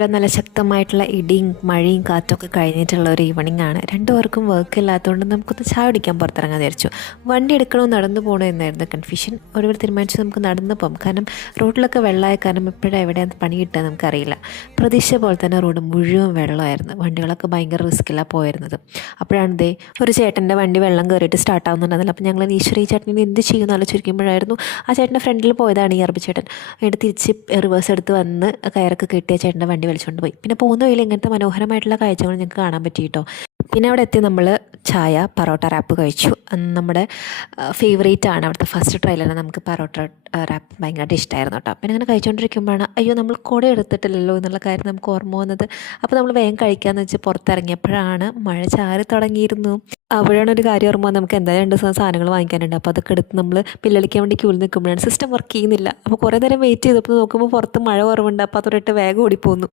ഇവിടെ നല്ല ശക്തമായിട്ടുള്ള ഇടിയും മഴയും കാറ്റൊക്കെ കഴിഞ്ഞിട്ടുള്ള ഒരു ഈവനിങ് ആണ്. രണ്ടുപേർക്കും വർക്ക് ഇല്ലാത്തതുകൊണ്ട് നമുക്കൊന്ന് ചായ കുടിക്കാൻ പുറത്തിറങ്ങാൻ വിചാരിച്ചു. വണ്ടി എടുക്കണോ നടന്നു പോകണോ എന്നായിരുന്നു കൺഫ്യൂഷൻ. ഒരുപാട് തീരുമാനിച്ചു നമുക്ക് നടന്നു പോകും. കാരണം റോഡിലൊക്കെ വെള്ളമായ കാരണം എപ്പോഴും എവിടെയാണ് പണി കിട്ടുക നമുക്കറിയില്ല. പ്രതീക്ഷ പോലെ തന്നെ റോഡ് മുഴുവൻ വെള്ളമായിരുന്നു. വണ്ടികളൊക്കെ ഭയങ്കര റിസ്ക്കിലാണ് പോയിരുന്നത്. അപ്പോഴാണ് ദേ ഒരു ചേട്ടൻ്റെ വണ്ടി വെള്ളം കയറിയിട്ട് സ്റ്റാർട്ട് ആവുന്നുണ്ടായിരുന്നില്ല. അപ്പോൾ ഞങ്ങൾ ഈശ്വരി ചേട്ടനെ എന്ത് ചെയ്യുമെന്ന് ആലോചിച്ചിരിക്കുമ്പോഴായിരുന്നു ആ ചേട്ടൻ്റെ ഫ്രണ്ടിൽ പോയതാണ് ഈ അറബി ചേട്ടൻ. എന്നിട്ട് തിരിച്ച് റിവേഴ്സ് എടുത്ത് വന്ന് കയറൊക്കെ കിട്ടിയ ചേട്ടൻ്റെ വണ്ടി വലിച്ചുകൊണ്ട് പോയി. പിന്നെ പോകുന്ന വഴിയിൽ ഇങ്ങനത്തെ മനോഹരമായിട്ടുള്ള കാഴ്ചകൾ ഞങ്ങൾക്ക് കാണാൻ പറ്റി കേട്ടോ. പിന്നെ അവിടെ എത്തി നമ്മൾ ചായ പൊറോട്ട റാപ്പ് കഴിച്ചു. നമ്മുടെ ഫേവറേറ്റ് ആണ്. അവിടുത്തെ ഫസ്റ്റ് ട്രയലിന് നമുക്ക് പൊറോട്ട റാപ്പ് ഭയങ്കരമായിട്ട് ഇഷ്ടമായിരുന്നു കേട്ടോ. പിന്നെ അങ്ങനെ കഴിച്ചുകൊണ്ടിരിക്കുമ്പോഴാണ് അയ്യോ നമ്മൾ കുട എടുത്തിട്ടില്ലല്ലോ എന്നുള്ള കാര്യം നമുക്ക് ഓർമ്മ വന്നത്. അപ്പോൾ നമ്മൾ വേഗം കഴിക്കാമെന്ന് വെച്ച് പുറത്തിറങ്ങിയപ്പോഴാണ് മഴ ചാറി തുടങ്ങിയിരുന്നു. അവിടെയാണ് ഒരു കാര്യം ഓർമ്മ, നമുക്ക് എന്തായാലും 2 ദിവസം സാധനങ്ങൾ വാങ്ങിക്കാനുണ്ട്. അപ്പോൾ അതൊക്കെ എടുത്ത് നമ്മൾ ബില്ലടിക്കാൻ വേണ്ടി ക്യൂവിൽ നിൽക്കുമ്പോഴാണ് സിസ്റ്റം വർക്ക് ചെയ്യുന്നില്ല. അപ്പോൾ കുറേ നേരം വെയിറ്റ് ചെയ്തപ്പോൾ നോക്കുമ്പോൾ പുറത്ത് മഴ കുറവുണ്ട്. അപ്പോൾ അതോടെ വേഗം ഓടിപ്പോന്നു.